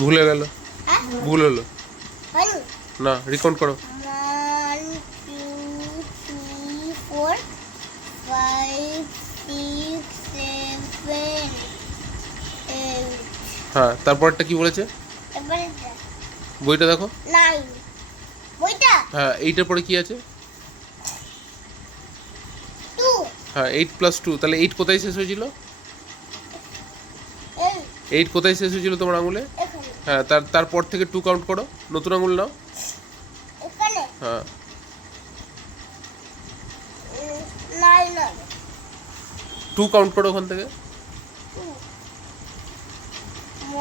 ভুলে গেল, হ্যাঁ ভুল হলো হয়নি। না, রিকাউন্ট করো। 1 2 3 4 5 6 7 8 হ্যাঁ, তারপরটা কি বলেছে? এবারে বইটা দেখো। 9 বইটা হ্যাঁ, এইটার পরে কি আছে? 2 হ্যাঁ, 8 + 2, তাহলে 8 কোথায় শেষ হয়েছিল? এই 8 কোথায় শেষ হয়েছিল তোমার আঙুলে? এখানে হ্যাঁ, তারপর থেকে 2 কাউন্ট করো, নতুন আঙুল নাও। এখানে হ্যাঁ, 9 2 কাউন্ট করো ওখান থেকে।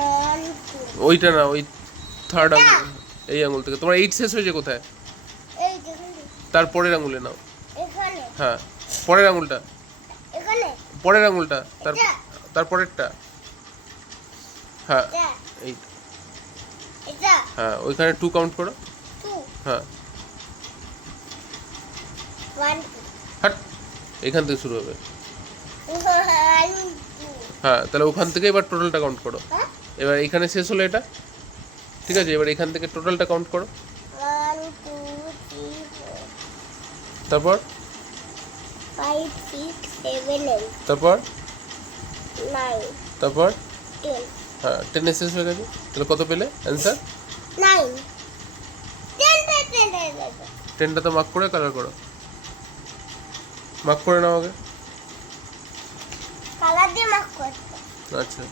1 2 ওইটা না, ওই থার্ড আঙুল, এই আঙুল থেকে। তোমার 8 শেষ হয়েছে কোথায়? এই দেখুন তারপরের আঙুলে নাও। এখানে হ্যাঁ, পরের আঙুলটা, এখানে পরের আঙুলটা, এটা তারপরেরটা। হ্যাঁ, এটা এই, এটা হ্যাঁ, ওইখানে 2 কাউন্ট করো। 2 হ্যাঁ, 1 হাট, এখান থেকে শুরু হবে। 2 1 2 হ্যাঁ, তাহলে ওখান থেকে এবার টোটালটা কাউন্ট করো। হ্যাঁ এবার এখানে শেষ হলো এটা, ঠিক আছে? এবার এখান থেকে টোটালটা কাউন্ট করো। 1 2 3 4 তারপর 5 6 7 8 তারপর 9 তারপর 10 হ্যাঁ, 10 শেষ হয়ে গেছে। তাহলে কত পেলে অ্যান্সার? 9 10 10টা তো মার্ক করে কালার করো, মার্ক করে নাও আগে। কালার দিয়ে মার্ক করতে আচ্ছা।